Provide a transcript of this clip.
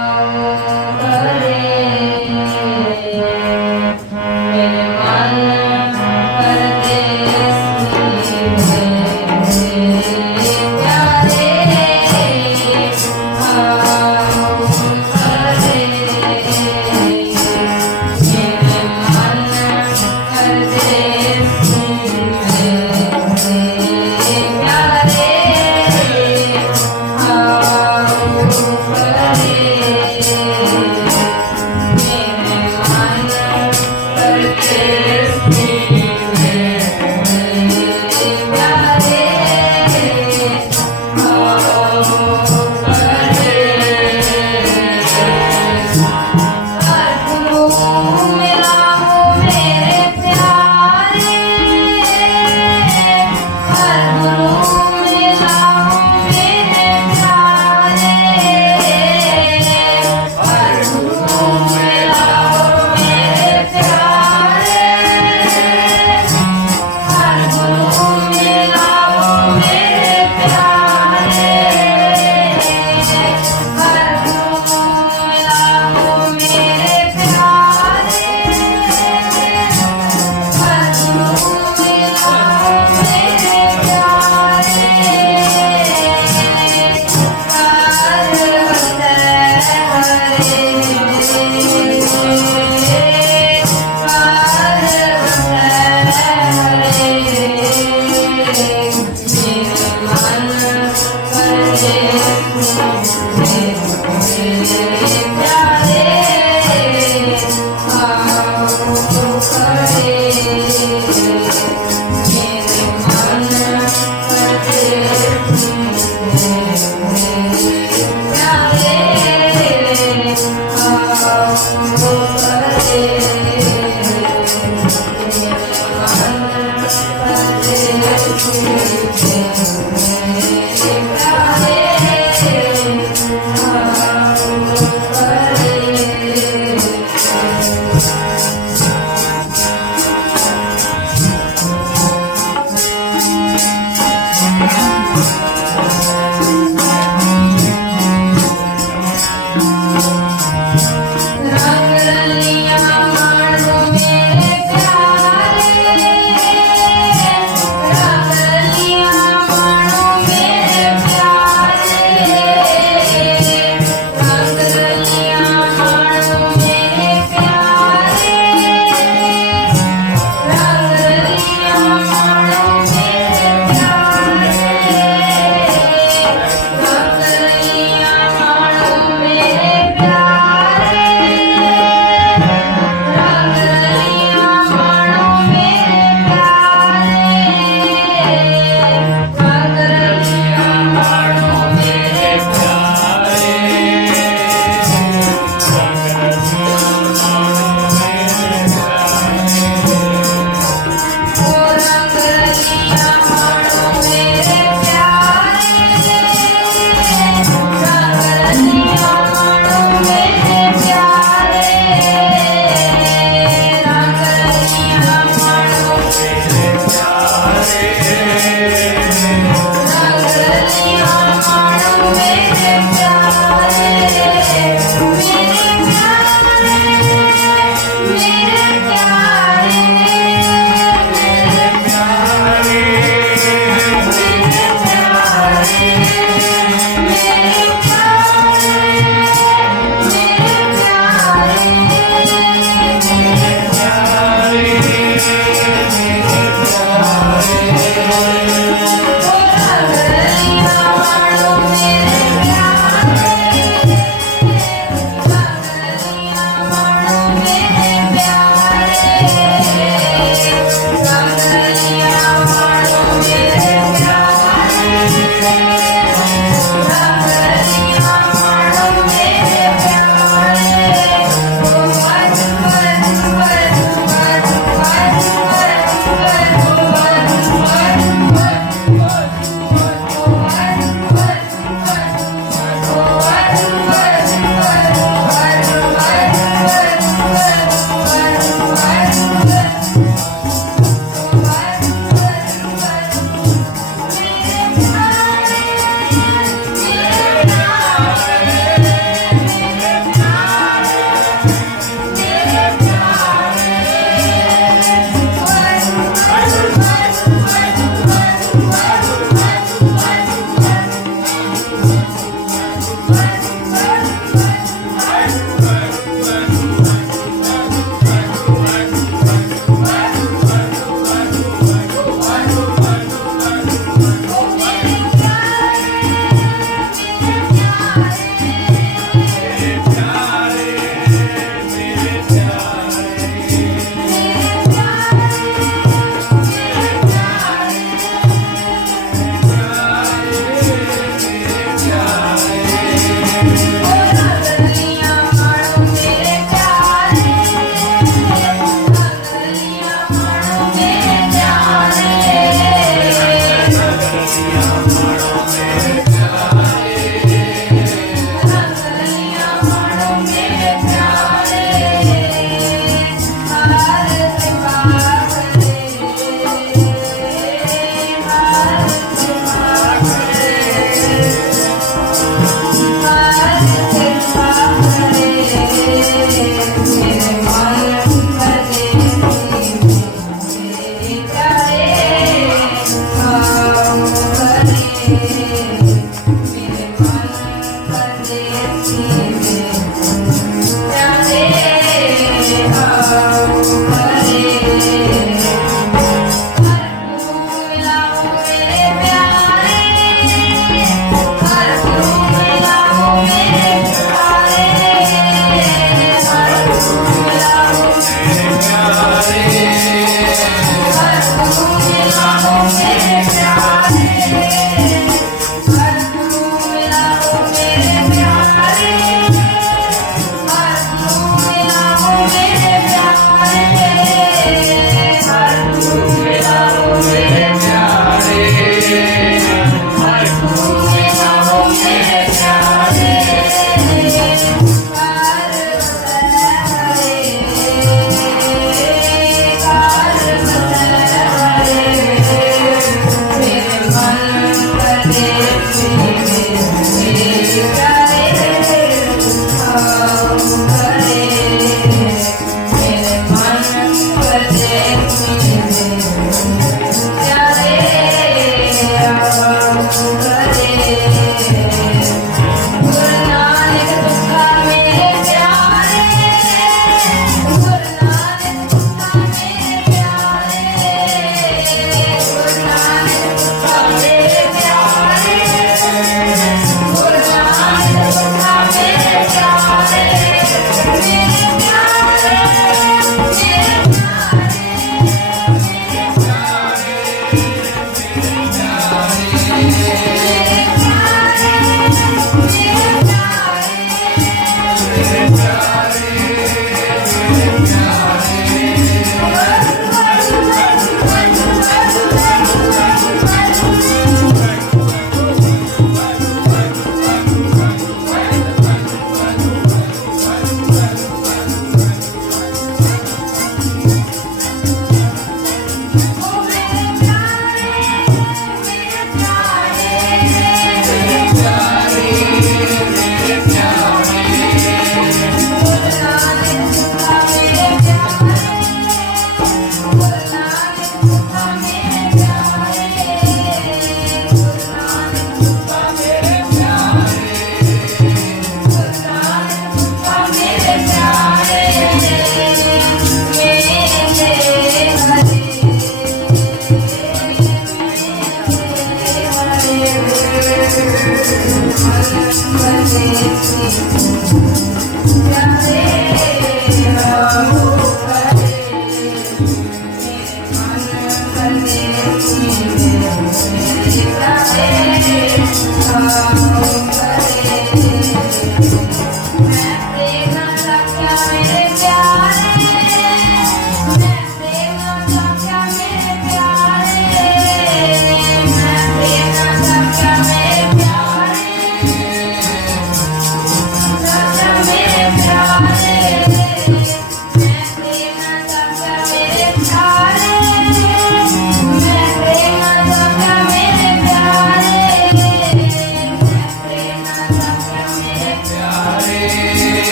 Thank you.